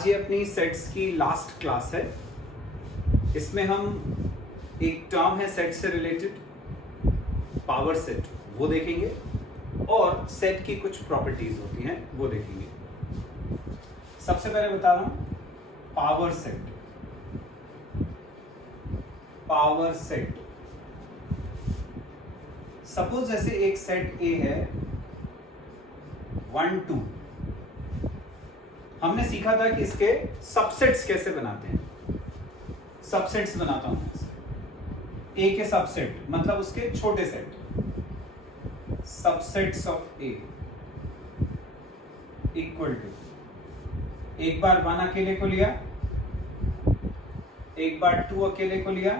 आज ये अपनी सेट्स की लास्ट क्लास है। इसमें हम एक टर्म है सेट से रिलेटेड, पावर सेट, वो देखेंगे और सेट की कुछ प्रॉपर्टीज होती हैं वो देखेंगे। सबसे पहले बता रहा हूं power set. Power set suppose जैसे एक सेट ए है 1 2। हमने सीखा था कि इसके सबसेट्स कैसे बनाते हैं। सबसेट्स बनाता हूं ए के सबसेट मतलब उसके छोटे set, subsets of A equal to एक बार 1 अकेले को लिया, एक बार 2 अकेले को लिया,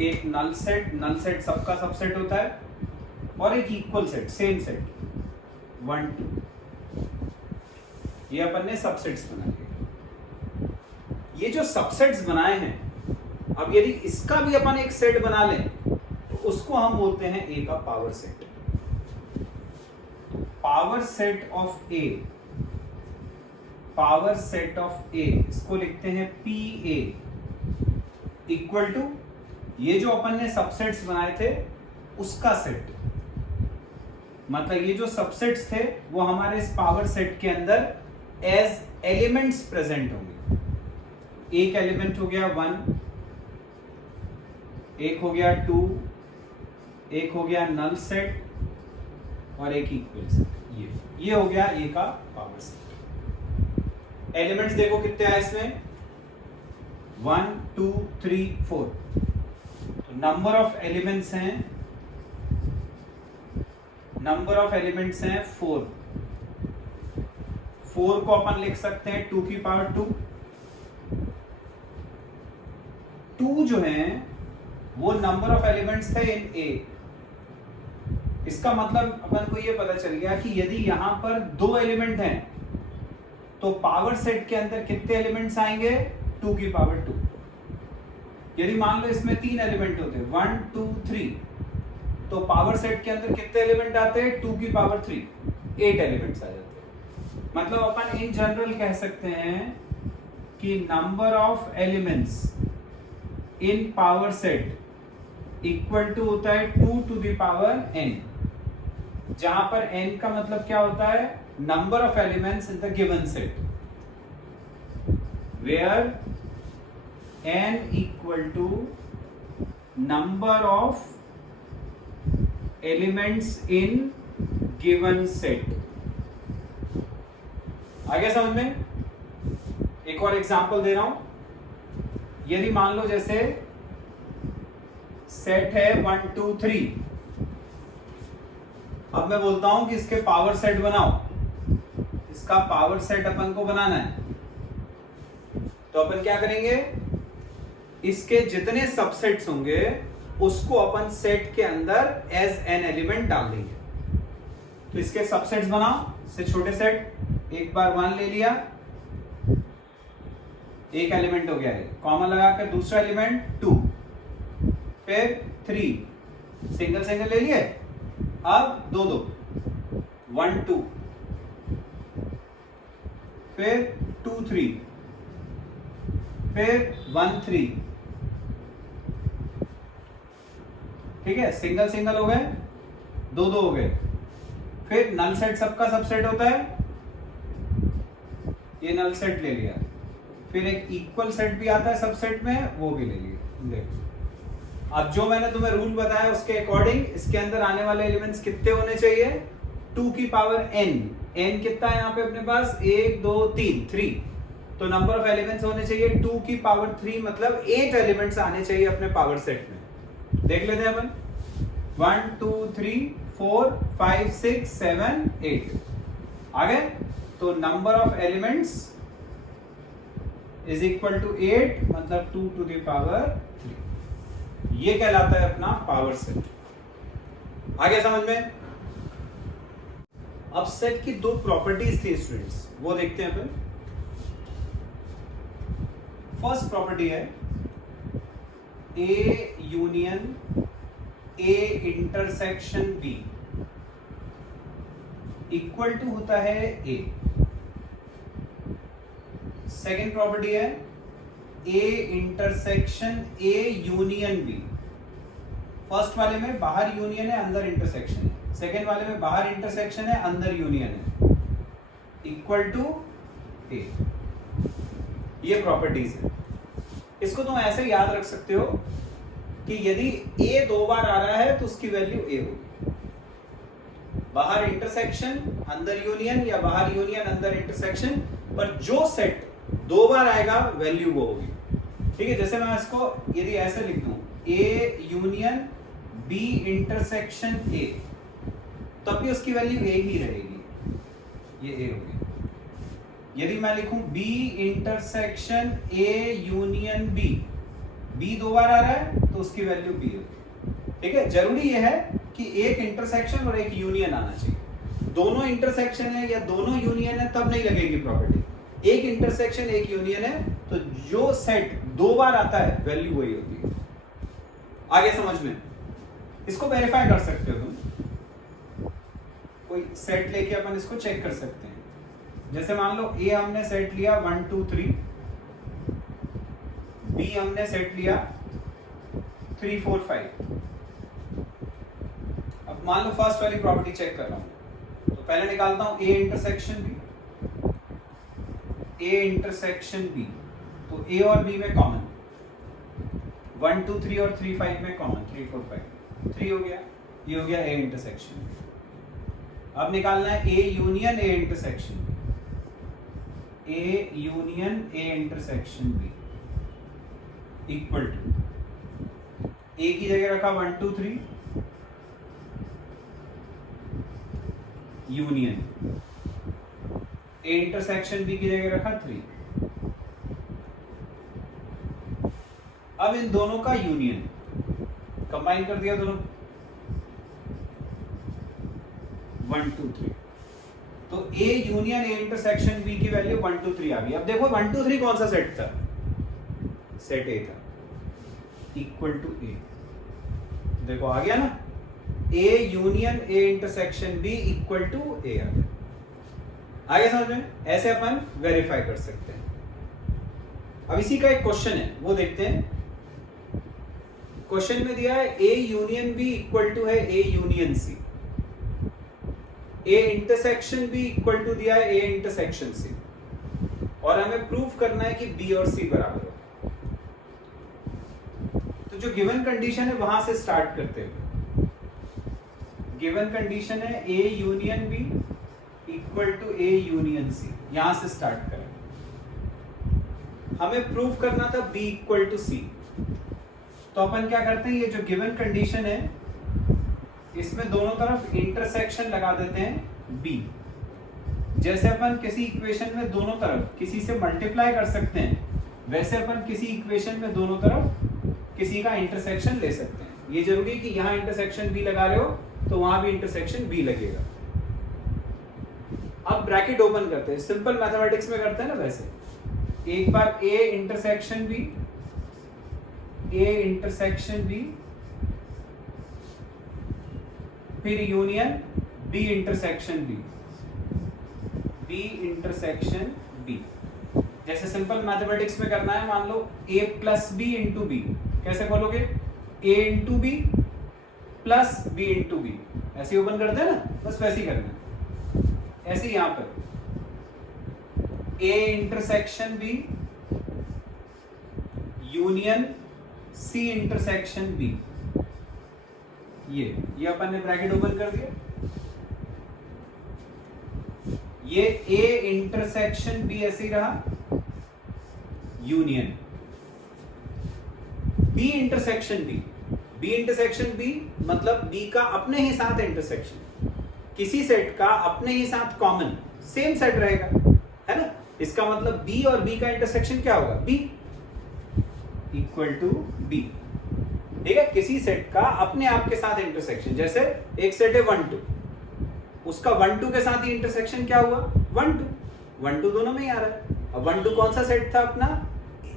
एक नल सेट सबका सबसेट होता है, और एक इक्वल सेट सेम सेट 1 2। ये अपन ने सबसेट्स बनाए। ये जो सबसेट्स बनाए हैं, अब यदि इसका भी अपन एक सेट बना लें तो उसको हम बोलते हैं ए का power set. Power set of A, power set of A इसको लिखते हैं पी ए इक्वल टू ये जो अपन ने सबसेट्स बनाए थे उसका सेट। मतलब ये जो सबसेट्स थे वो हमारे इस पावर सेट के अंदर एज एलिमेंट्स प्रेजेंट होंगे। एक एलिमेंट हो गया 1, एक हो गया 2, एक हो गया नल सेट और एक इक्वल सेट। ये हो गया ए का पावर सेट। एलिमेंट्स देखो कितने आए इसमें, 1 2 3 4। तो नंबर ऑफ एलिमेंट्स हैं 4। 4 को अपन लिख सकते हैं 2 की पावर 2। 2 जो है वो नंबर ऑफ एलिमेंट्स थे इन ए। इसका मतलब अपन को ये पता चल गया कि यदि यहां पर 2 एलिमेंट हैं तो पावर सेट के अंदर कितने एलिमेंट्स आएंगे, 2 की पावर 2। यदि मान लो इसमें 3 एलिमेंट होते 1 2 3, तो पावर सेट के अंदर कितने एलिमेंट आते हैं, 2 की पावर 3, 8 एलिमेंट्स आ जाते हैं। मतलब अपन इन जनरल कह सकते हैं कि number of elements in power set equal to होता है 2 टू द पावर n, जहां पर n का मतलब क्या होता है, number of elements in the given set, where n equal to number of elements in given set. आगे समझ में? एक और एग्जांपल दे रहा हूं। यदि मान लो जैसे सेट है 1 2 3। अब मैं बोलता हूं कि इसके पावर सेट बनाओ। इसका पावर सेट अपन को बनाना है, तो अपन क्या करेंगे, इसके जितने सबसेट्स होंगे उसको अपन सेट के अंदर एज एन एलिमेंट डाल देंगे। तो इसके सबसेट्स बनाओ से छोटे सेट, एक बार 1 ले लिया, एक एलिमेंट हो गया है, कॉमन लगाकर दूसरा एलिमेंट 2, फिर 3, सिंगल सिंगल ले लिए, अब 2 2, 1 2, फिर 2 3, फिर 1 3। ठीक है, सिंगल सिंगल हो गए, 2 2 हो गए। फिर नल सेट सबका सबसेट होता है, ये नल सेट ले लिया। फिर एक इक्वल सेट भी आता है सबसेट में, वो भी ले लिया। देखो अब जो मैंने तुम्हें रूल बताया उसके अकॉर्डिंग इसके अंदर आने वाले एलिमेंट्स कितने होने चाहिए, 2 की पावर n। n कितना है यहाँ पे अपने पास, 1 2 3। तो नंबर ऑफ एलिमेंट्स होने चाहिए 2 की पावर 3, मतलब 8 एलिमेंट्स आने चाहिए अपने पावर सेट में। देख लेते हैं अपन, 1 2 3 4 5 6 7 8 आ गए। तो number of elements is equal to 8, मतलब 2 टू द पावर 3। ये कहलाता है अपना पावर सेट। आगे समझ में? अब सेट की 2 प्रॉपर्टीज थी स्टूडेंट्स, वो देखते हैं अपन। फर्स्ट प्रॉपर्टी है A union A intersection B equal to होता है ए। सेकेंड प्रॉपर्टी है A intersection A union B. First वाले में बाहर यूनियन है, अंदर इंटरसेक्शन है। सेकेंड वाले में बाहर इंटरसेक्शन है, अंदर यूनियन है, इक्वल टू ए। ये प्रॉपर्टीज है। इसको तुम ऐसे याद रख सकते हो कि यदि ए 2 बार आ रहा है तो उसकी वैल्यू ए होगी। बाहर इंटरसेक्शन अंदर यूनियन या बाहर यूनियन अंदर इंटरसेक्शन, पर जो सेट 2 बार आएगा वैल्यू वो होगी। ठीक है, जैसे मैं इसको यदि ऐसे लिख दूं A union B intersection A, तब भी उसकी वैल्यू ए ही रहेगी, ये ए होगी। यदि मैं लिखूं B intersection A union B, B 2 बार आ रहा है तो उसकी वैल्यू बी होगी। ठीक है, जरूरी यह है कि एक इंटरसेक्शन और एक यूनियन आना चाहिए। दोनों इंटरसेक्शन है या दोनों यूनियन है तब नहीं लगेगी प्रॉपर्टी। एक इंटरसेक्शन एक यूनियन है तो जो सेट 2 बार आता है वैल्यू वही होती है। आगे समझ में, इसको वेरीफाई कर सकते हो तुम। कोई सेट लेके अपन इसको चेक कर सकते हैं। जैसे मान लो ए हमने सेट लिया 1 2 3, बी हमने सेट लिया 3 4 5। अब मान लो फर्स्ट वाली प्रॉपर्टी चेक कर रहा हूं, तो पहले निकालता हूं A intersection B, A intersection B, तो ए और बी में कॉमन, 1 2 3 और 3 5 में कॉमन, 3 4 5, 3 हो गया। ये हो गया ए इंटरसेक्शन। अब निकालना है A union A intersection, A union A intersection B equal to A की जगह रखा 1 2 3 यूनियन, ए इंटरसेक्शन बी की जगह रखा 3। अब इन दोनों का यूनियन कंबाइन कर दिया, दोनों 1 2 3, तो A union A intersection B की वैल्यू 1 2 3 आ गई। अब देखो 1 2 3 कौन सा सेट था, सेट ए था, इक्वल टू ए। देखो आ गया ना, A union A intersection B equal to A आ गया। आगे समझ में, ऐसे अपन वेरीफाई कर सकते हैं। अब इसी का एक क्वेश्चन है, वो देखते हैं। क्वेश्चन में दिया है A union B equal to है A union C, A intersection B equal to दिया है ए इंटरसेक्शन सी, और हमें प्रूफ करना है कि बी और सी बराबर हो। तो जो गिवन कंडीशन है वहां से स्टार्ट करते हैं। गिवन कंडीशन है A union B equal to A union C, यहां से स्टार्ट करें। हमें प्रूफ करना था बी इक्वल टू सी, तो अपन क्या करते हैं, ये जो गिवन कंडीशन है इसमें दोनों तरफ इंटरसेक्शन लगा देते हैं बी। जैसे अपन किसी इक्वेशन में दोनों तरफ किसी से मल्टीप्लाई कर सकते हैं, वैसे अपन किसी इक्वेशन में दोनों तरफ किसी का इंटरसेक्शन ले सकते हैं। ये जरूरी है कि यहाँ इंटरसेक्शन बी लगा रहे हो तो वहां भी इंटरसेक्शन बी लगेगा। अब ब्रैकेट ओपन करते हैं, सिंपल मैथमेटिक्स में करते हैं ना वैसे। एक बार A intersection B, A intersection B, फिर union B intersection B, B intersection B. जैसे सिंपल मैथमेटिक्स में करना है, मान लो a plus B into B, कैसे बोलोगे, a into B plus B into B, ऐसे ओपन करते हैं ना, बस वैसे ही करना है। ऐसे यहां पर a intersection B union c intersection b, ये अपन ने ब्रैकेट ओपन कर दिया। ये a इंटरसेक्शन b ऐसे ही रहा, union b intersection b, b intersection b मतलब b का अपने ही साथ इंटरसेक्शन, किसी सेट का अपने ही साथ कॉमन सेम सेट रहेगा, है ना। इसका मतलब b और b का इंटरसेक्शन क्या होगा, b इक्वल टू b। ठीक है, किसी सेट का अपने आप के साथ इंटरसेक्शन, जैसे एक सेट है 1 2, उसका 1 2 के साथ ही इंटरसेक्शन क्या हुआ, 1 2, 1 2 दोनों में ही आ रहा है। अब 1 2 कौन सा सेट था अपना,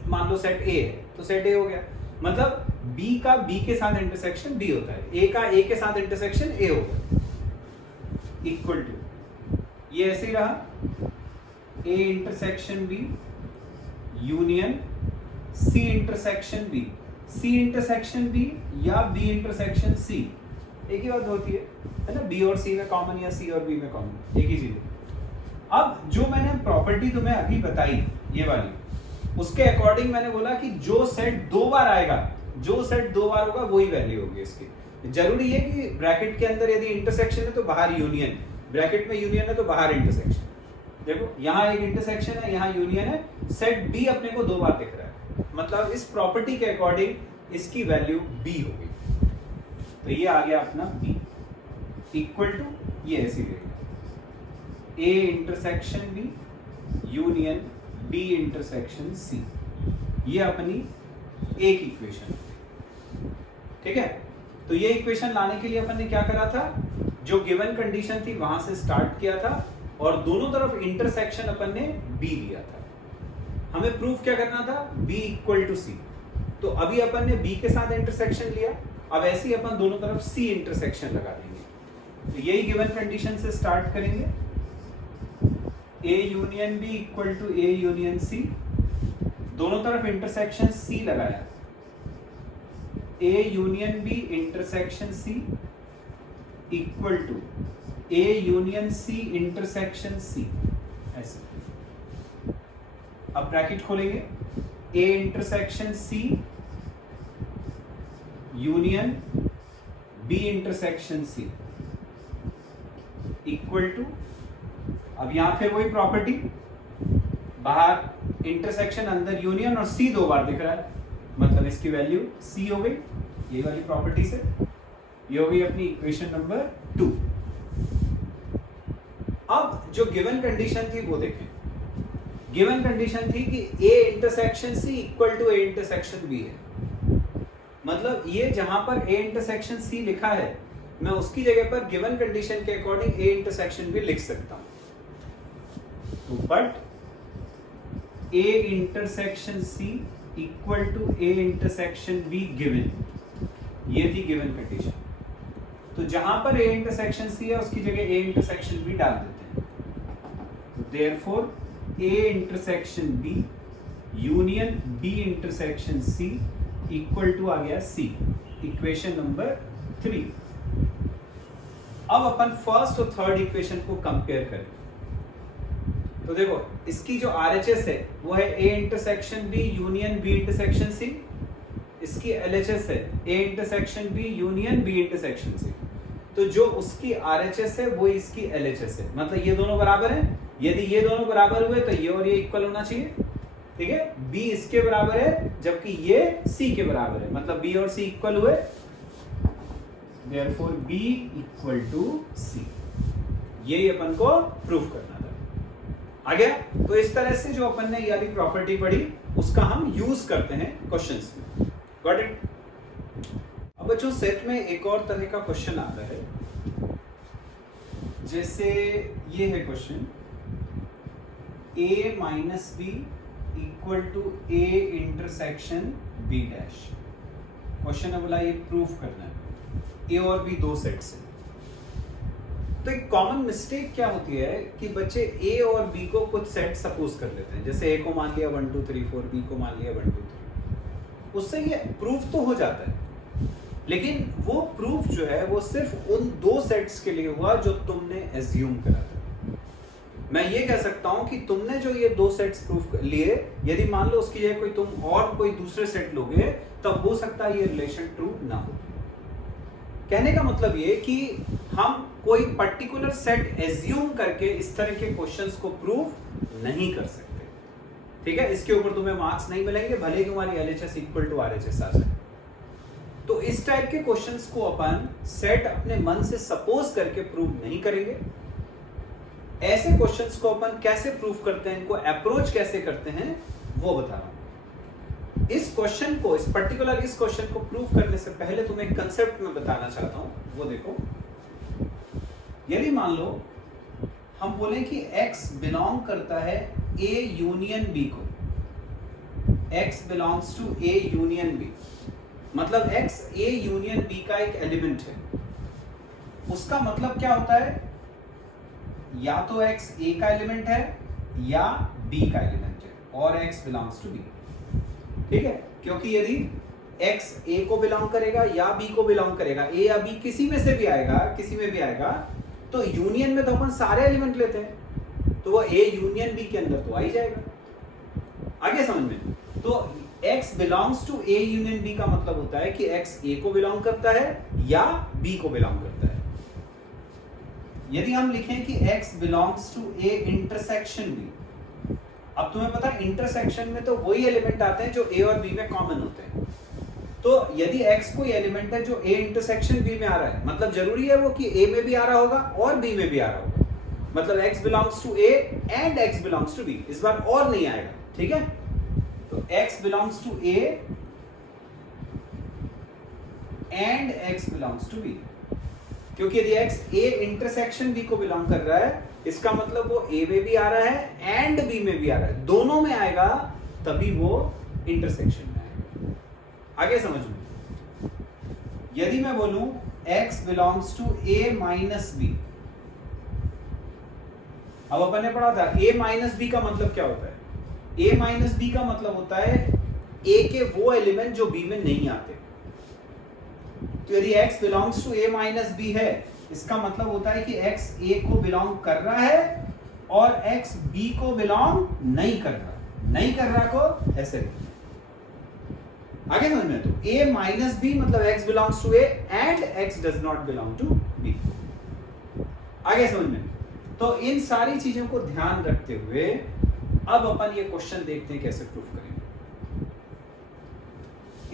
मान लो सेट ए है तो सेट ए हो गया, मतलब b का b के साथ इंटरसेक्शन b होता है, a का a के साथ इंटरसेक्शन a होगा, इक्वल टू ये ऐसे ही रहा, a intersection b union C intersection B, C intersection B या बी इंटरसेक्शन सी, एक ही बात होती है ना, बी और सी में कॉमन या सी और बी में कॉमन, एक ही चीज है। अब जो मैंने प्रॉपर्टी तुम्हें अभी बताई ये वाली, उसके अकॉर्डिंग मैंने बोला कि जो सेट दो बार आएगा, जो सेट दो बार होगा वही वैल्यू होगी इसकी। जरूरी है कि ब्रैकेट के अंदर यदि इंटरसेक्शन है तो बाहर यूनियन, ब्रैकेट में यूनियन है तो बाहर इंटरसेक्शन। देखो यहाँ एक इंटरसेक्शन है, यहाँ यूनियन है, सेट बी अपने को दो बार दिख रहा है, मतलब इस प्रॉपर्टी के अकॉर्डिंग इसकी वैल्यू बी होगी। तो ये आ गया अपना बी इक्वल टू, ये ऐसी रहेगा A intersection B union B intersection C, ये अपनी एक इक्वेशन, ठीक है। तो ये इक्वेशन लाने के लिए अपन ने क्या करा था, जो गिवन कंडीशन थी वहां से स्टार्ट किया था और दोनों तरफ इंटरसेक्शन अपन ने बी लिया था। हमें प्रूफ क्या करना था, बी इक्वल टू सी, तो अभी अपन ने बी के साथ इंटरसेक्शन लिया, अब ऐसे ही अपन दोनों तरफ सी इंटरसेक्शन लगा देंगे। तो यही गिवन कंडीशन से स्टार्ट करेंगे, A union B equal to A union C, दोनों तरफ इंटरसेक्शन सी लगाया, A union B intersection C equal to A union C intersection C, ऐसे। अब ब्रैकेट खोलेंगे, A intersection C union B intersection C equal to, अब यहां फिर वही प्रॉपर्टी, बाहर इंटरसेक्शन अंदर यूनियन और सी दो बार दिख रहा है, मतलब इसकी वैल्यू सी हो गई, ये वाली प्रॉपर्टी से। ये हो गई अपनी इक्वेशन नंबर 2। अब जो गिवन कंडीशन थी वो देखें, गिवन कंडीशन थी कि A intersection C equal to A intersection B है, मतलब ये जहां पर ए इंटरसेक्शन सी लिखा है मैं उसकी जगह पर गिवन कंडीशन के अकॉर्डिंग ए इंटरसेक्शन भी लिख सकता हूं। तो but A intersection C equal to A intersection B given, ये थी गिवन कंडीशन। तो जहां पर ए इंटरसेक्शन सी है उसकी जगह ए इंटरसेक्शन बी डाल देते हैं। Therefore A intersection B union B intersection C equal to आ गया सी, इक्वेशन नंबर 3। अब अपन फर्स्ट और थर्ड इक्वेशन को कंपेयर करें, तो देखो इसकी जो RHS है वो है A intersection B union B intersection C, इसकी LHS है A intersection B union B intersection C. तो जो उसकी RHS है वो इसकी LHS है, मतलब ये दोनों बराबर हैं। यदि ये दोनों बराबर हुए तो ये और ये इक्वल होना चाहिए, ठीक है। B इसके बराबर है जबकि ये C के बराबर है, मतलब B और C इक्वल हुए, therefore B equal to C। यही अपन को प्रूफ करना था। आ गया? तो इस तरह से जो अपन ने ये वाली प्रॉपर्टी पढ़ी उसका हम यूज करते हैं क्वेश्चंस में। Got it? अब बच्चों सेट में एक और तरह का क्वेश्चन आता है, जैसे ये है question a minus B equal to a intersection b dash. Question है बोला ये प्रूफ करना है a और b दो सेट्स हैं। तो एक कॉमन मिस्टेक क्या होती है कि बच्चे a और b को कुछ सेट सपोज कर लेते हैं, जैसे a को मान लिया 1 2 3 4, b को मान लिया 1 2 3। उससे ये प्रूफ तो हो जाता है, लेकिन वो प्रूफ जो है वो सिर्फ उन दो सेट्स के लिए हुआ जो तुमने एज्यूम करा था। मैं ये कह सकता हूं कि तुमने जो ये दो सेट्स प्रूफ लिए, यदि मान लो उसकी जगह कोई तुम और कोई दूसरे सेट लोगे तब हो सकता है ये रिलेशन ट्रू ना हो। कहने का मतलब ये कि हम कोई पर्टिकुलर सेट एज्यूम करके इस तरह के क्वेश्चंस को प्रूफ नहीं कर सकते, ठीक है। इसके ऊपर तुम्हें मार्क्स नहीं मिलेंगे भले ही तुम्हारी LHS इक्वल टू RHS आ जाए। तो इस टाइप के क्वेश्चंस को अपन सेट अपने मन से सपोज करके प्रूव नहीं करेंगे। ऐसे क्वेश्चंस को अपन कैसे प्रूव करते हैं, इनको अप्रोच कैसे करते हैं वो बता रहा हूं। इस क्वेश्चन को, इस पर्टिकुलर इस क्वेश्चन को प्रूव करने से पहले तुम्हें एक कंसेप्ट में बताना चाहता हूं, वो देखो। यदि मान लो हम बोले कि x बिलोंग करता है A यूनियन B को, x belongs to A union B, मतलब x A यूनियन B का एक एलिमेंट है। उसका मतलब क्या होता है, या तो x A का एलिमेंट है या B का एलिमेंट है। और x बिलोंग्स टू b। ठीक है, क्योंकि यदि x a को बिलोंग करेगा या b को बिलोंग करेगा, a या b किसी में से भी आएगा, किसी में भी आएगा, तो यूनियन में तो अपन सारे एलिमेंट लेते हैं, तो वो a यूनियन b के अंदर तो आ ही जाएगा। आगे समझ में? तो x belongs to a union b का मतलब होता है कि x a को बिलोंग करता है या b को बिलोंग करता है। यदि हम लिखें कि x belongs to a intersection b, अब तुम्हें पता है इंटरसेक्शन में तो वही एलिमेंट आते हैं जो a और b में कॉमन होते हैं। तो यदि x कोई एलिमेंट है जो a इंटरसेक्शन b में आ रहा है, मतलब जरूरी है वो कि a में भी आ रहा होगा और b में भी आ रहा होगा, मतलब x belongs to a and x belongs to b, इस बार और नहीं आएगा। ठीक है, तो x belongs to a and x belongs to b, क्योंकि यदि x a इंटरसेक्शन b को बिलोंग कर रहा है, इसका मतलब वो a में भी आ रहा है एंड b में भी आ रहा है, दोनों में आएगा तभी वो इंटरसेक्शन में आएगा। आगे समझ लो, यदि मैं बोलूं x belongs to a minus b, अब अपन ने पढ़ा था a माइनस b का मतलब क्या होता है? a माइनस b का मतलब होता है a के वो एलिमेंट जो b में नहीं आते। तो यदि x belongs to a minus b है, इसका मतलब होता है कि x a को बिलोंग कर रहा है और x b को बिलोंग नहीं कर रहा। नहीं कर रहा को ऐसे आगे समझ में? तो a माइनस b मतलब x belongs to a and x does not belong to b। आगे समझ में? तो इन सारी चीजों को ध्यान रखते हुए अब अपन ये क्वेश्चन देखते हैं कैसे प्रूफ करेंगे।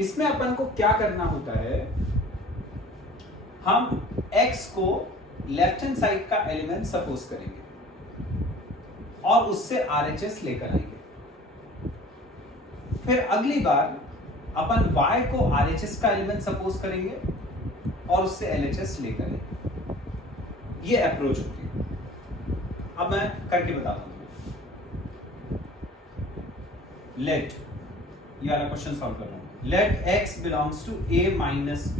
इसमें अपन को क्या करना होता है, हम x को लेफ्ट हैंड साइड का एलिमेंट सपोज करेंगे और उससे RHS लेकर आएंगे। फिर अगली बार अपन y को RHS का एलिमेंट सपोज करेंगे और उससे LHS लेकर आएंगे। ये अप्रोच होती है। अब मैं करके बताता हूं। लेट, ये वाला क्वेश्चन सॉल्व कर रहा हूं। Let x belongs to a minus b।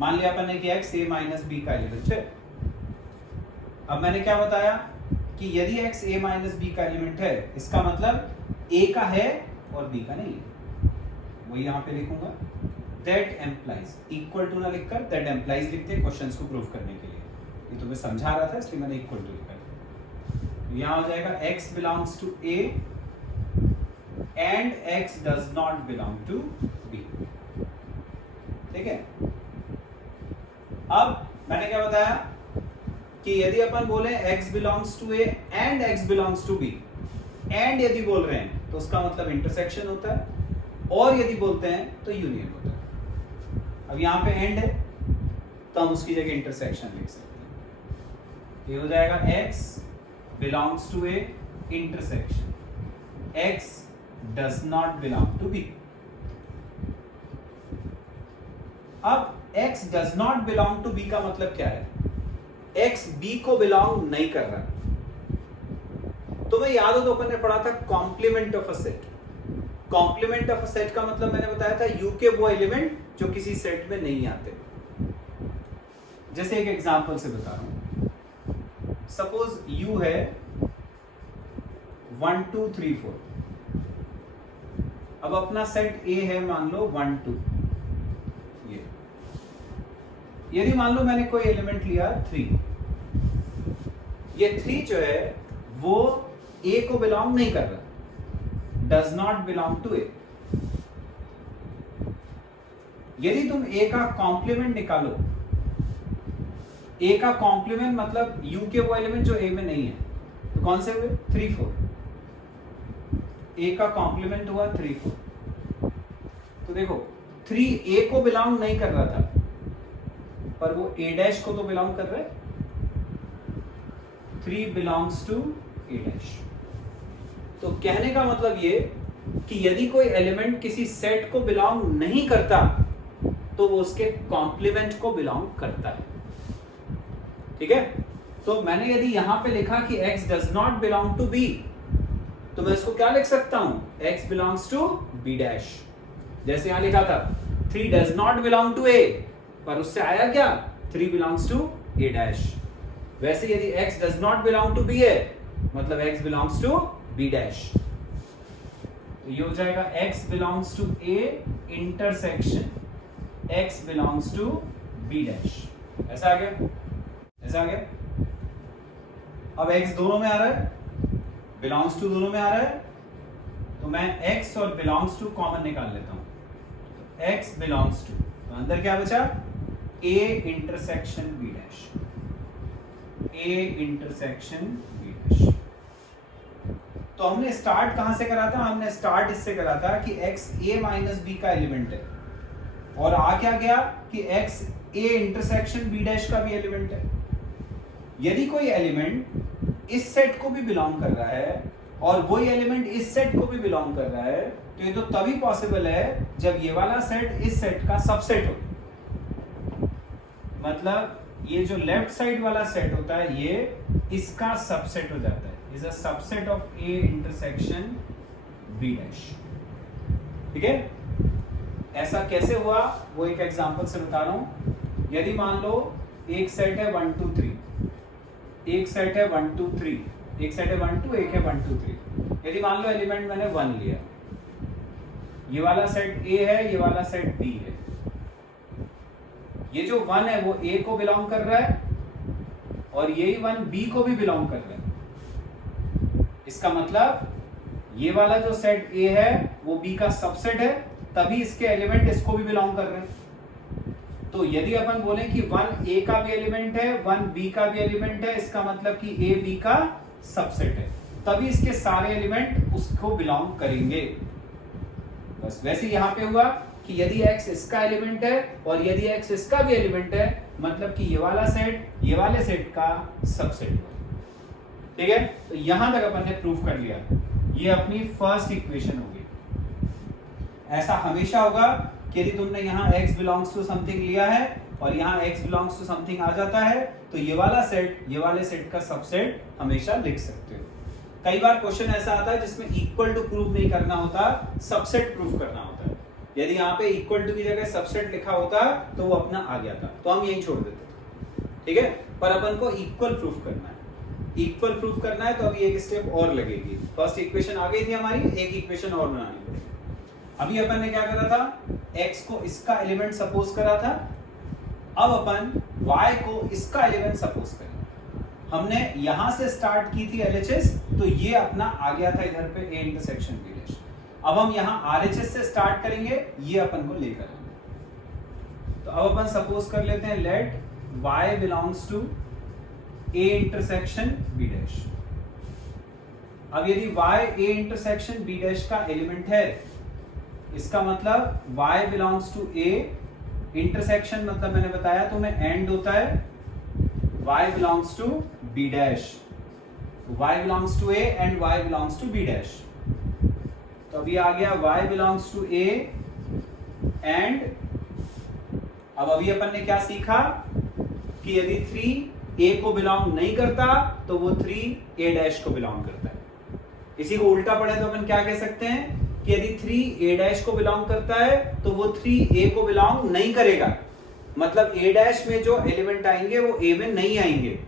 मान लिया अपन ने कि x a माइनस b का एलिमेंट है। अब मैंने क्या बताया कि यदि x a माइनस b का एलिमेंट है, इसका मतलब a का है और b का नहीं है। वही यहां पे लिखूंगा, दैट एम्प्लाइज, इक्वल टू ना लिखकर दैट एम्प्लाइज लिखते हैं क्वेश्चंस को प्रूव करने के लिए। ये तो मैं समझा रहा था इसलिए मैंने इक्वल टू लिखा। यहां हो जाएगा x belongs to a and x does not belong to b। ठीक है, अब मैंने क्या बताया कि यदि अपन बोले x belongs to a and x belongs to b, and यदि बोल रहे हैं तो उसका मतलब इंटरसेक्शन होता है, और यदि बोलते हैं तो यूनियन होता है। अब यहां पे एंड है तो हम उसकी जगह इंटरसेक्शन लिख सकते हैं। ये हो जाएगा x belongs to a intersection x does not belong to b। अब x does not belong to b का मतलब क्या है? x b को बिलोंग नहीं कर रहा। तो मैं याद हो तो अपन ने पढ़ा था complement of a set. Complement of a set का मतलब मैंने बताया था u के वो एलिमेंट जो किसी सेट में नहीं आते। जैसे एक एग्जांपल से बता रहा हूं, सपोज u है 1 2 3 4। अब अपना सेट A है मान लो 1 2। यदि मान लो मैंने कोई एलिमेंट लिया 3, ये 3 जो है वो A को बिलोंग नहीं कर रहा, does not belong to A। यदि तुम A का कॉम्प्लीमेंट निकालो, A का कॉम्प्लीमेंट मतलब U के वो एलिमेंट जो A में नहीं है, तो कौन से हुए? 3 4। A का कॉम्प्लीमेंट हुआ 3 4। तो देखो 3 A को बिलोंग नहीं कर रहा था, पर वो A डैश को तो बिलोंग कर रहा है। 3 बिलोंग्स टू A डैश। तो कहने का मतलब ये कि यदि कोई एलिमेंट किसी सेट को बिलोंग नहीं करता तो वो उसके कॉम्प्लीमेंट को बिलोंग करता है। ठीक है, तो मैंने यदि यहां पे लिखा कि x does not belong to b, तो मैं इसको क्या लिख सकता हूं? x belongs to b dash. जैसे यहां लिखा था 3 does not belong to a, पर उससे आया क्या? 3 बिलोंग्स टू a डैश। वैसे यदि x does not belong to b है, मतलब x belongs to B dash. तो ये हो जाएगा x belongs to a intersection x belongs to b dash. ऐसा आ गया, ऐसा आ गया। अब x दोनों में आ रहा है, बिलोंग्स टू दोनों में आ रहा है, तो मैं x और बिलोंग्स टू कॉमन निकाल लेता हूं। x बिलोंग्स टू, तो अंदर क्या बचा, a intersection b dash, a intersection b dash. तो हमने स्टार्ट कहां से करा था, हमने स्टार्ट इससे करा था कि x a माइनस b का एलिमेंट है, और आ क्या गया कि x a intersection b dash का भी एलिमेंट है। यदि कोई एलिमेंट इस सेट को भी बिलोंग कर रहा है और वही एलिमेंट इस सेट को भी बिलोंग कर रहा है, तो ये तो तभी पॉसिबल है जब ये वाला सेट इस सेट का सबसेट हो। मतलब ये जो लेफ्ट साइड वाला सेट होता है ये इसका सबसेट हो जाता है, is a subset of A intersection B dash. ठीक है, ऐसा कैसे हुआ वो एक एग्जांपल से बता रहा हूं। यदि मान लो एक सेट है 1 2 3, एक सेट है 1 2 3, एक सेट है 1 2, एक है 1 2 3। यदि मान लो एलिमेंट मैंने 1 लिया, ये वाला सेट A है, ये वाला सेट B है। ये जो 1 है वो A को बिलोंग कर रहा है और यही 1 B को भी बिलोंग कर रहा है। इसका मतलब ये वाला जो सेट A है वो B का सबसेट है, तभी इसके एलिमेंट इसको भी बिलोंग कर रहे हैं। तो यदि अपन बोलें कि 1 A का भी एलिमेंट है, 1 B का भी एलिमेंट है, इसका मतलब कि A B का सबसेट है, तभी इसके सारे एलिमेंट उसको बिलोंग करेंगे। बस वैसे यहां पे हुआ कि यदि x इसका एलिमेंट है और यदि x इसका भी एलिमेंट है, मतलब कि ये वाला सेट ये वाले सेट का सबसेट हुआ। ठीक है, तो यहां तक अपन ने प्रूफ कर लिया। ये अपनी फर्स्ट इक्वेशन होगी। ऐसा हमेशा होगा कि यदि तुमने यहाँ x बिलोंग्स टू समथिंग लिया है और यहाँ x बिलोंग्स टू समथिंग आ जाता है, तो ये वाला सेट ये वाले सेट का सबसेट हमेशा लिख सकते हो। कई बार क्वेश्चन ऐसा आता है जिसमें इक्वल टू प्रूफ नहीं करना होता, सबसेट प्रूफ करना होता है। यदि यहाँ पे इक्वल टू की जगह सबसेट लिखा होता तो वो अपना आ गया था, तो हम यही छोड़ देते। ठीक है, पर अपन को इक्वल प्रूफ करना है। इक्वल प्रूफ करना है तो अभी एक स्टेप और लगेगी। फर्स्ट इक्वेशन आ गई थी हमारी, एक इक्वेशन और बनानी पड़ेगी। अभी अपन ने क्या करा था, x को इसका एलिमेंट सपोज करा था, अब अपन y को इसका एलिमेंट सपोज करें। हमने यहां से स्टार्ट की थी LHS, तो ये अपना आ गया था इधर पे A इंटरसेक्शन B डैश। अब हम यहाँ RHS से स्टार्ट करेंगे, ये अपन को लेकर आएंगे। तो अब अपन सपोज कर लेते हैं let y belongs to A intersection B dash. अब यदि y A intersection B dash का एलिमेंट है, इसका मतलब y belongs to A intersection, मतलब मैंने बताया तुम्हें एंड होता है y belongs to B dash. y belongs to A and y belongs to B dash. तो अभी आ गया y belongs to A and अब अभी अपन ने क्या सीखा कि यदि 3 A को बिलोंग नहीं करता तो वो 3 A डैश को बिलोंग करता है। इसी को उल्टा पढ़े तो अपन क्या कह सकते हैं कि यदि 3 A डैश को बिलोंग करता है तो वो 3 A को बिलोंग नहीं करेगा, मतलब A डैश में जो एलिमेंट आएंगे वो A में नहीं आएंगे।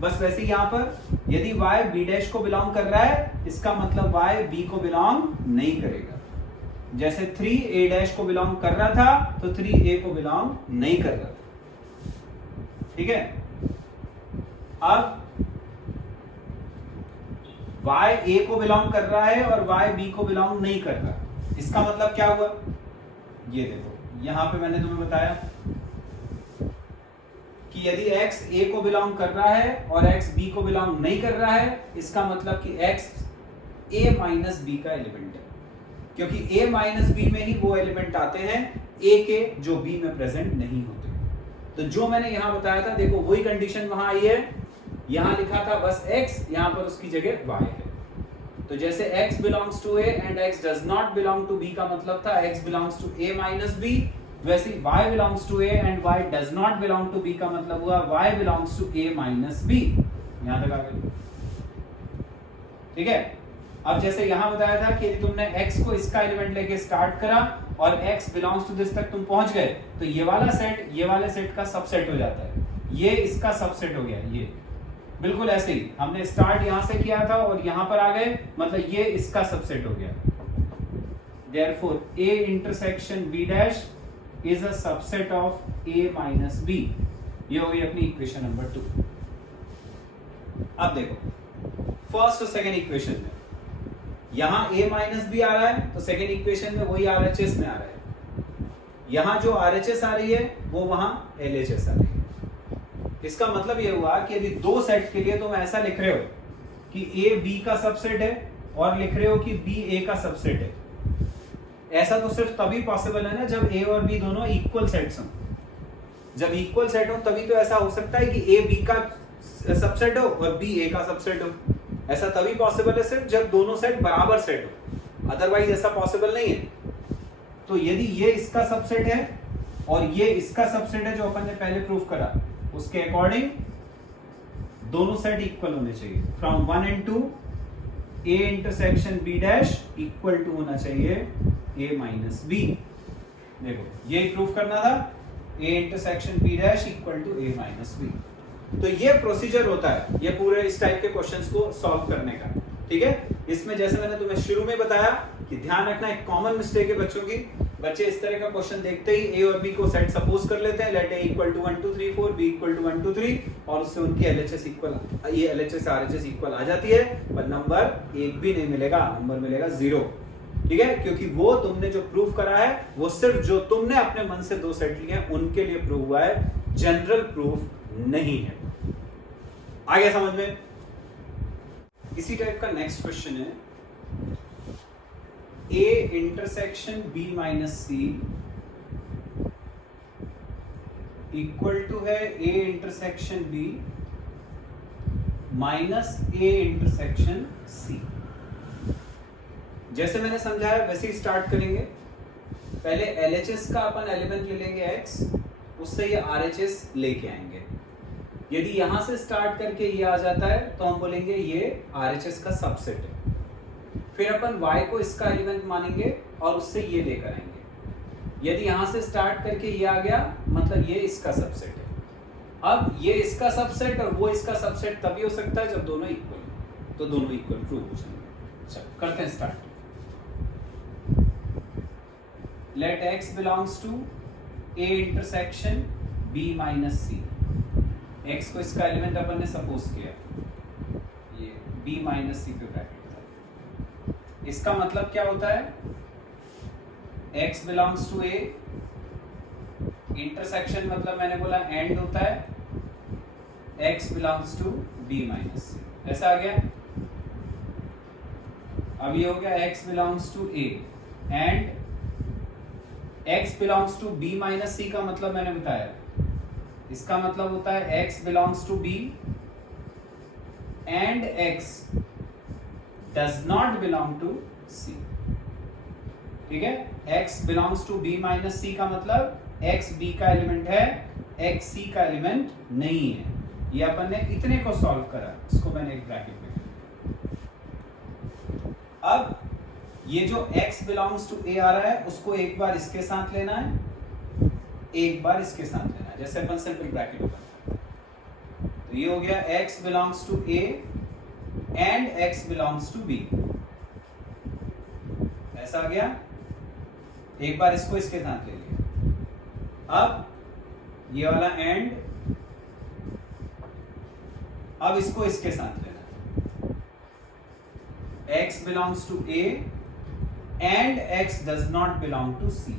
बस वैसे यहाँ पर यदि y B डैश को बिलोंग कर रहा है, इसका मतलब y B को बिलोंग नहीं करेगा। जैसे 3 A डैश को बिलोंग कर रहा था तो 3 A को बिलोंग नहीं कर रहा था। ठीक है, अब y A को बिलोंग कर रहा है और y B को बिलोंग नहीं कर रहा। इसका मतलब क्या हुआ, ये देखो यहां पे मैंने तुम्हें बताया कि यदि x A को बिलोंग कर रहा है और x B को बिलोंग नहीं कर रहा है, इसका मतलब कि x A माइनस B का एलिमेंट है, क्योंकि A माइनस B में ही वो एलिमेंट आते हैं A के जो B में प्रेजेंट नहीं होते। तो जो मैंने यहां बताया था, देखो वही कंडीशन वहां आई है। यहां लिखा था बस x, यहां पर उसकी जगह y है। तो जैसे x belongs to A and x does not belong to B का मतलब था x belongs to A minus B, वैसे y belongs to A and y does not belong to B का मतलब हुआ y belongs to A minus B। यहां तक आ गया। ठीक है, अब जैसे यहां बताया था कि यदि तुमने x को इसका एलिमेंट लेके स्टार्ट करा और x बिलोंग्स टू दिस तक तुम पहुंच गए, तो ये वाला सेट ये वाले सेट का सबसेट हो जाता है। ये इसका सबसेट हो गया, ये बिल्कुल ऐसे ही हमने स्टार्ट यहां से किया था और यहां पर आ गए, मतलब ये इसका सबसेट हो गया। Therefore, A intersection B dash is a subset of A minus B। ये हो गई अपनी इक्वेशन नंबर 2। अब देखो फर्स्ट और सेकेंड इक्वेशन में यहां A माइनस बी आ रहा है, तो सेकेंड इक्वेशन में वही RHS में आ रहा है। यहां जो RHS आ रही है वो वहां LHS आ रही है। इसका मतलब ये हुआ कि यदि दो सेट के लिए तुम ऐसा लिख रहे हो कि A B का सबसेट है और लिख रहे हो कि B A का सबसेट है, ऐसा तो सिर्फ तभी पॉसिबल है ना जब A और B दोनों इक्वल सेट्स हों। जब इक्वल सेट हो तभी तो ऐसा हो सकता है कि A B का सबसेट हो और B A का सबसेट हो। ऐसा तभी पॉसिबल है सिर्फ जब दोनों सेट बराबर सेट हो, अदरवाइज ऐसा पॉसिबल नहीं है। तो यदि ये इसका सबसेट है और ये इसका सबसेट है जो अपन ने पहले प्रूव करा, उसके अकॉर्डिंग दोनों सेट इक्वल होने चाहिए। From 1 and 2 A intersection B dash equal to होना चाहिए A माइनस B। देखो ये प्रूव करना था, A intersection B dash equal to A minus B। तो ये प्रोसीजर होता है ये पूरे इस टाइप के क्वेश्चंस को सॉल्व करने का, ठीक है। इसमें जैसे मैंने तुम्हें शुरू में बताया कि ध्यान रखना, एक कॉमन मिस्टेक है बच्चों की, बच्चे इस तरह का क्वेश्चन देखते ही A और B को सेट सपोज कर लेते हैं, let A equal to 1 2 3 4, B equal to 1 2 3, और उससे उनकी LHS इक्वल, ये LHS RHS इक्वल आ जाती है, पर नंबर एक भी नहीं मिलेगा, नंबर मिलेगा 0, ठीक है। क्योंकि वो तुमने जो प्रूव करा है वो सिर्फ जो तुमने अपने मन से दो सेट लिए हैं उनके लिए प्रूव हुआ है, जनरल प्रूफ नहीं है। आ गया समझ में? इसी टाइप का नेक्स्ट क्वेश्चन है, A intersection B minus C equal to है A intersection B minus A intersection C। जैसे मैंने समझाया वैसे ही स्टार्ट करेंगे। पहले LHS का अपन एलिमेंट ले लेंगे X, उससे ये RHS लेके आएंगे। यदि यहां से स्टार्ट करके ये आ जाता है तो हम बोलेंगे ये RHS का सबसेट है। फिर अपन Y को इसका एलिमेंट मानेंगे और उससे ये लेकर आएंगे। यदि यहां से स्टार्ट करके ये आ गया मतलब ये इसका सबसेट है। अब ये इसका सबसेट और वो इसका सबसेट तभी हो सकता है जब दोनों इक्वल, तो दोनों इक्वल प्रूव हो जाएंगे। चलो करते हैं start. Let X belongs to A intersection B minus C। X को इसका एलिमेंट अपन ने सपोज किया, ये B माइनस C पे ब्रैकेट था। इसका मतलब क्या होता है, X belongs to A, intersection मतलब मैंने बोला एंड होता है, X belongs to B minus C। ऐसा आ गया। अब ये हो गया X belongs to A and X belongs to B minus C का मतलब मैंने बताया, इसका मतलब होता है X belongs to B and X does not belong to C, ठीक है। X belongs to B minus C का मतलब X B का एलिमेंट है, X C का एलिमेंट नहीं है। ये अपन ने इतने को सॉल्व करा, इसको मैंने एक ब्रैकेट में। अब ये जो X बिलोंग्स टू A आ रहा है उसको एक बार इसके साथ लेना है, एक बार इसके साथ लेना है, जैसे अपन सिंपल ब्रैकेट बनाते हैं। तो ये हो गया X belongs to A and X belongs to B, ऐसा आ गया। एक बार इसको इसके साथ ले लिया। अब ये वाला एंड, अब इसको इसके साथ लेना है, X belongs to A and X does not belong to C,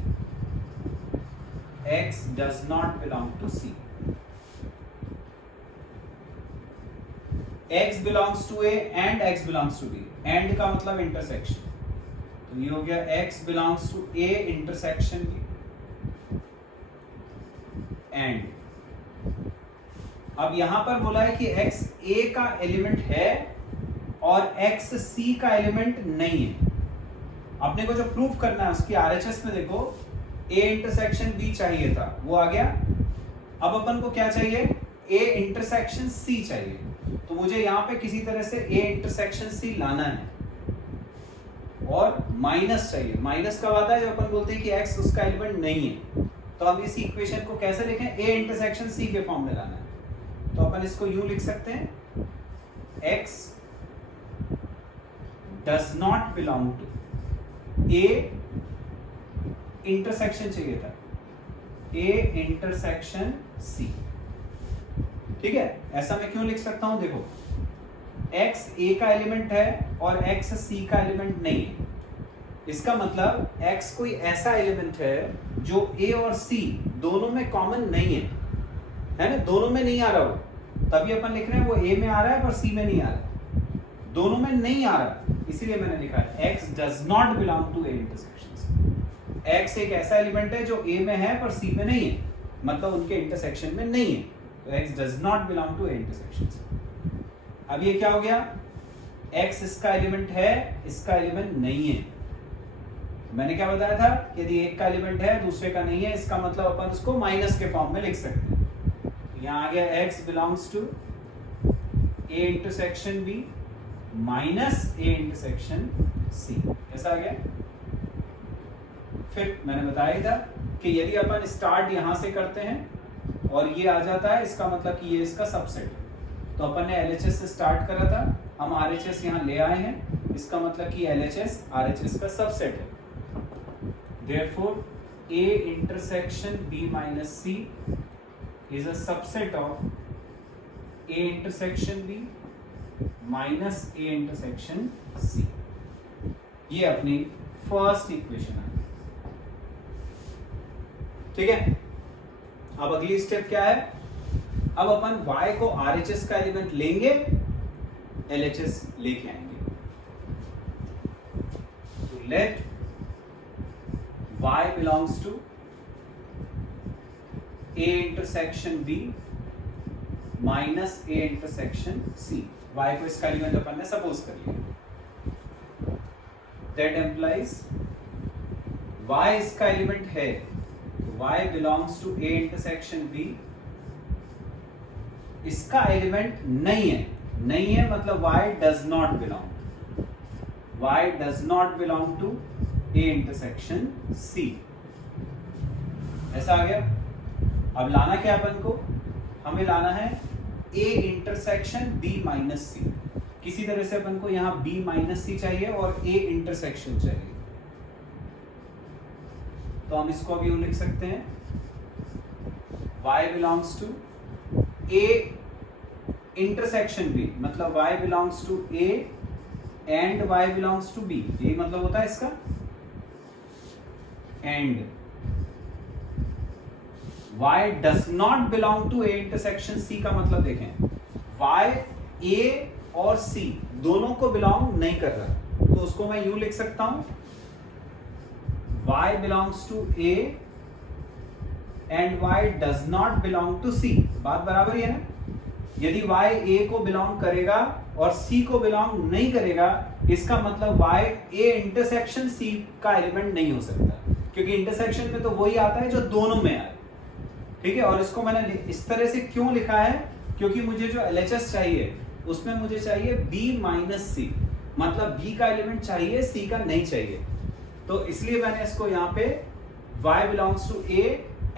X does not belong to C. X belongs to A and X belongs to B. And का मतलब इंटरसेक्शन, तो ये हो गया X belongs to A intersection B and. अब यहां पर बोला है कि X A का एलिमेंट है और X C का एलिमेंट नहीं है। अपने को जो प्रूफ करना है उसकी RHS में देखो A इंटरसेक्शन B चाहिए था, वो आ गया। अब अपन को क्या चाहिए, A इंटरसेक्शन C चाहिए, तो मुझे यहाँ पे किसी तरह से A इंटरसेक्शन C लाना है और माइनस चाहिए। माइनस कब आता है, जब अपन बोलते हैं कि X उसका एलिमेंट नहीं है। तो हम इस इक्वेशन को कैसे लिखें, A इंटरसेक्शन C के फॉर्म में लाना है। तो अपन इसको यूं लिख सकते हैं, x does not belong to a intersection चाहिए था a इंटरसेक्शन c। ठीक है, ऐसा मैं क्यों लिख सकता हूं? देखो x a का एलिमेंट है और x c का एलिमेंट नहीं है। इसका मतलब x कोई ऐसा एलिमेंट है जो a और c दोनों में कॉमन नहीं है ना, दोनों में नहीं आ रहा वो, तभी अपन लिख रहे हैं वो a में आ रहा है पर c में नहीं आ रहा, दोनों में नहीं आ रहा, इसीलिए मैंने लिखा है x does not belong to a intersections। x एक ऐसा एलिमेंट है जो a में है पर c में नहीं है, मतलब उनके इंटरसेक्शन में नहीं है, तो x does not belong to a intersections। अब ये क्या हो गया? x इसका एलिमेंट है, इसका एलिमेंट नहीं है। मैंने क्या बताया था कि यदि एक का एलिमेंट है दूसरे का नहीं है, इसका मतलब अपन उसको माइनस के फॉर्म में लिख सकते हैं। यहाँ आ गया x belongs to a intersection b minus a intersection c, ऐसा आ गया। फिर मैंने बताया ही था कि यदि अपन स्टार्ट यहां से करते हैं और ये आ जाता है, इसका मतलब कि ये इसका सबसेट है। तो अपन ने LHS से स्टार्ट करा था, हम RHS यहाँ ले आए हैं, इसका मतलब कि LHS RHS का सबसेट है। Therefore, A intersection B minus C is a subset of A intersection B minus A intersection C। ये अपनी फर्स्ट इक्वेशन है। ठीक है, अब अगली स्टेप क्या है? अब अपन y को RHS का एलिमेंट लेंगे, LHS लेके आएंगे। तो late y belongs to A intersection B minus A intersection C। y को इसका एलिमेंट अपन ने सपोज कर लिया। That implies y इसका एलिमेंट है, तो y belongs to A intersection B, इसका एलिमेंट नहीं है, नहीं है मतलब y does not belong, y does not belong to A intersection C। ऐसा आ गया। अब लाना क्या अपन को? हमें लाना है A intersection B minus C। किसी तरह से अपन को यहाँ B minus C चाहिए और A intersection चाहिए, तो हम इसको अभी लिख सकते हैं y belongs to A intersection B, मतलब y belongs to A and y belongs to B, यही मतलब होता है इसका। And y does not belong to A intersection C का मतलब देखें, y A और C दोनों को बिलोंग नहीं कर रहा, तो उसको मैं यूं लिख सकता हूं y belongs to A and y does not belong to C। बात बराबर ही है ना? यदि y A को बिलोंग करेगा और C को बिलोंग नहीं करेगा, इसका मतलब y A इंटरसेक्शन C का एलिमेंट नहीं हो सकता, क्योंकि इंटरसेक्शन में तो वही आता है जो दोनों में आए। ठीक है, और इसको मैंने इस तरह से क्यों लिखा है? क्योंकि मुझे जो LHS चाहिए उसमें मुझे चाहिए B माइनस C, मतलब B का एलिमेंट चाहिए, C का नहीं चाहिए, तो इसलिए मैंने इसको यहाँ पे y belongs to A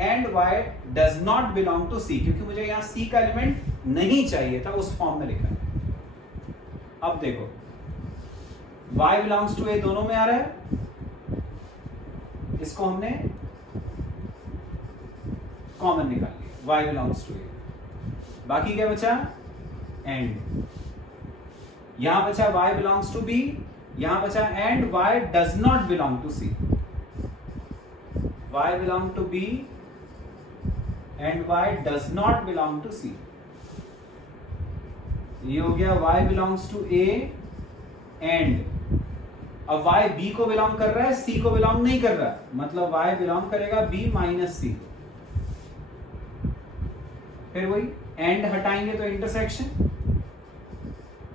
and y does not belong to C, क्योंकि मुझे यहाँ C का एलिमेंट नहीं चाहिए था, उस फॉर्म में लिखा है। अब देखो y belongs to A दोनों में आ रहा है, इसको हमने कॉमन निकाल लिया, y belongs to A। बाकी क्या बचा? एंड यहां बचा y belongs to B, यहां बचा and y does not belong to C। y belong to B and y does not belong to C। ये हो गया y belongs to A and अब y B को बिलोंग कर रहा है, C को बिलोंग नहीं कर रहा, मतलब y बिलोंग करेगा B माइनस C। फिर वही एंड हटाएंगे तो इंटरसेक्शन,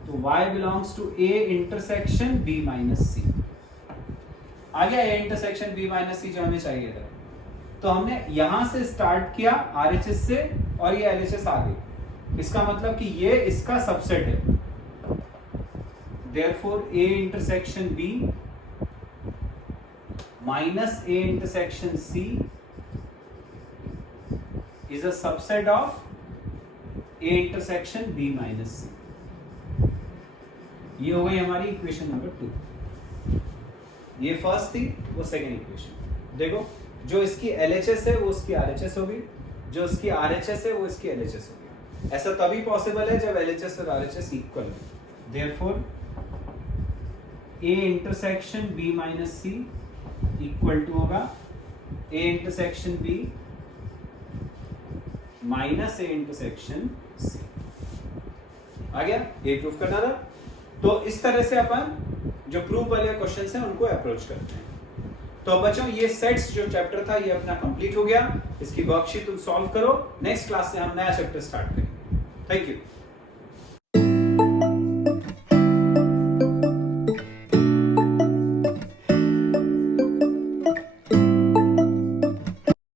तो y belongs to A intersection B minus C। आ गया A intersection B minus C जो हमें चाहिए था। तो हमने यहां से स्टार्ट किया RHS से और ये LHS आ गई, इसका मतलब कि ये इसका सबसेट है। Therefore A intersection B minus A intersection C is a subset of A intersection B minus C। ये हो गई हमारी इक्वेशन नंबर 2। ये फर्स्ट थी, वो सेकेंड इक्वेशन। देखो जो इसकी LHS है वो उसकी RHS होगी, जो इसकी RHS है वो इसकी LHS होगी। ऐसा तभी पॉसिबल है जब LHS और RHS इक्वल हो। Therefore A intersection B minus C equal to होगा A intersection B minus A intersection C। आ गया? ये प्रूफ करना था। तो इस तरह से अपन जो प्रूफ वाले क्वेश्चंस हैं उनको अप्रोच करते हैं। तो बच्चों ये सेट्स जो चैप्टर था ये अपना कंप्लीट हो गया। इसकी वर्कशीट तुम सॉल्व करो। नेक्स्ट क्लास से हम नया चैप्टर स्टार्ट करेंगे। Thank you.